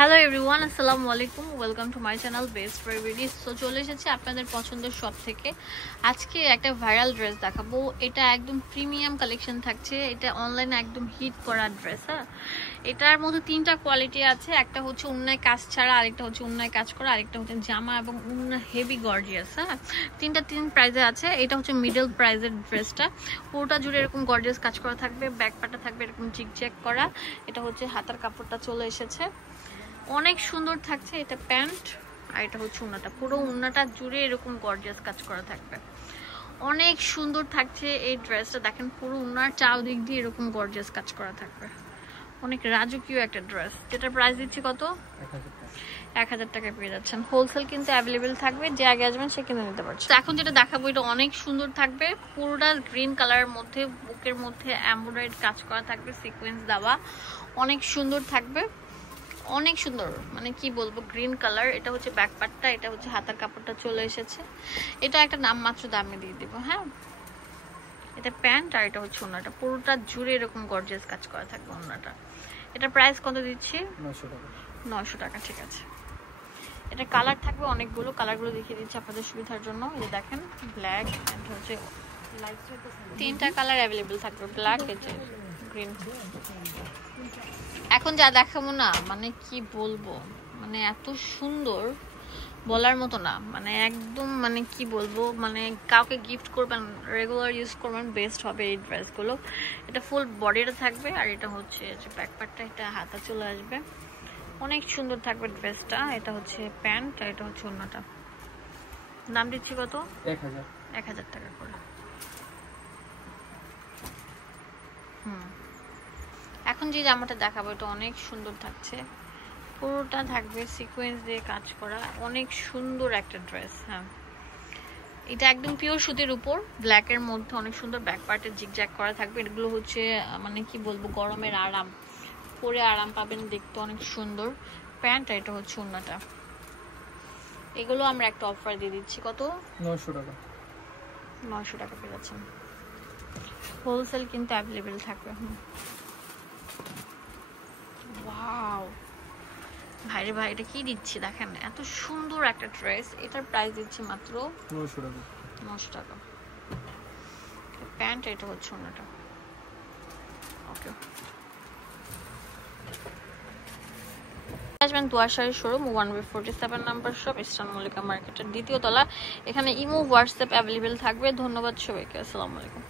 Hello everyone, আসসালামু আলাইকুম। Welcome to my channel best for videos. So চলে এসেছি আপনাদের পছন্দের শপ থেকে। আজকে একটা ভাইরাল ড্রেস দেখাবো। এটা একদম প্রিমিয়াম কালেকশন থাকছে। এটা অনলাইনে একদম হিট করা ড্রেস। হ্যাঁ, এটার মধ্যে তিনটা কোয়ালিটি আছে। একটা হচ্ছে উন্নায় কাজ ছাড়া, আরেকটা হচ্ছে উন্নায় কাজ করা, আরেকটা হচ্ছে জামা এবং উন্না হেভি গর্জিয়াস। হ্যাঁ, তিন প্রাইজে আছে। এটা হচ্ছে মিডল প্রাইজের ড্রেসটা। পুরোটা জুড়ে এরকম গর্জিয়াস কাজ করা থাকবে, ব্যাক পাটা থাকবে এরকম জিগজ্যাগ করা। এটা হচ্ছে হাতার কাপড়টা চলে এসেছে, অনেক সুন্দর থাকছে। এটা প্যান্ট আর এটা হচ্ছে উন্নাটা। পুরো উন্নাটা জুড়ে এরকম গর্জিয়াস কাজ করা থাকবে, অনেক সুন্দর থাকছে এই ড্রেসটা। দেখেন পুরো উন্নার চারদিক দিয়ে এরকম গর্জিয়াস কাজ করা থাকবে, অনেক রাজকীয় একটা ড্রেস। যেটার প্রাইস দিচ্ছি কত? 1000 টাকায় পেয়ে যাচ্ছেন। হোলসেল কিন্তু অ্যাভেলেবেল থাকবে, যে আগে আসবেন সে কিনে নিতে পারছে। এখন যেটা দেখাবো এটা অনেক সুন্দর থাকবে। পুরোটা গ্রিন কালারের মধ্যে, বুকের মধ্যে এমব্রয়ডারি কাজ করা থাকবে, সিকোয়েন্স দেওয়া, অনেক সুন্দর থাকবে, অনেক সুন্দর। মানে কি বলবো, গ্রিন কালার। এটা হচ্ছে ব্যাক পার্টটা, এটা হচ্ছে হাতার কাপড়টা চলে এসেছে। এটা একটা নাম মাত্র দামে দিয়ে দিব। হ্যাঁ, এটা প্যান্ট আর এটা হচ্ছে ওড়নাটা। পুরোটা জুড়ে এরকম গর্জিয়াস কাজ করা থাকবে ওড়নাটা। এটা প্রাইস কত দিচ্ছি? 900 টাকা। ঠিক আছে। এটা কালার থাকবে অনেকগুলো, কালারগুলো দেখিয়ে দিচ্ছি আপনাদের সুবিধার জন্য। এই দেখেন, ব্ল্যাক এন্ড হচ্ছে তিনটা কালার অ্যাভেলেবেল থাকবে, ব্ল্যাক এন্ড গ্রিন। এখন যা দেখাবো না, মানে কি বলবো, মানে এত সুন্দর বলার মতো না। মানে একদম, মানে কি বলবো, মানে কাউকে গিফট করবেন, রেগুলার ইউজ করবেন, বেস্ট হবে এই ড্রেসগুলো। এটা ফুল বডিটা থাকবে আর এটা হচ্ছে ব্যাক পার্টটা, এটা হাতা চলে আসবে, অনেক সুন্দর থাকবে ড্রেসটা। এটা হচ্ছে প্যান্ট আর এটা হচ্ছে ওড়নাটা। দাম দিচ্ছি কত? 1000 টাকা করে। এখন যে জামাটা দেখাবো এটা অনেক সুন্দর থাকছে, পুরোটা থাকবে সিকোয়েন্স দিয়ে কাজ করা, অনেক সুন্দর একটা ড্রেস। হ্যাঁ, এটা একদম পিওর সুতির উপর, ব্ল্যাকের মধ্যে অনেক সুন্দর ব্যাক পার্টে জিগজ্যাগ করা থাকবে। এগুলো হচ্ছে মানে কি বলবো, গরমের আরাম, পরে আরাম পাবেন, দেখতে অনেক সুন্দর। প্যান্ট আর এটা হচ্ছে ওড়নাটা। এগুলো আমরা একটা অফার দিয়ে দিচ্ছি, কত? 900 টাকা। 900 টাকা পেয়ে যাচ্ছেন। হোলসেল কিন্তু অ্যাভেলেবেল থাকবে। ওয়াও ভাইরে ভাই, এটা কি দিচ্ছি দেখেন, এত সুন্দর একটা ড্রেস। এটার প্রাইস দিচ্ছি মাত্র 900 টাকা। 900 টাকা। প্যান্ট এটা হচ্ছে ওড়নাটা। ওকে, আসবেন Duasari showroom, 1B47 number shop, eastern Mallika মার্কেটের দ্বিতীয় তলা। এখানে ইমো, হোয়াটসঅ্যাপ অ্যাভেলেবেল থাকবে। ধন্যবাদ সবাইকে, আসসালামু আলাইকুম।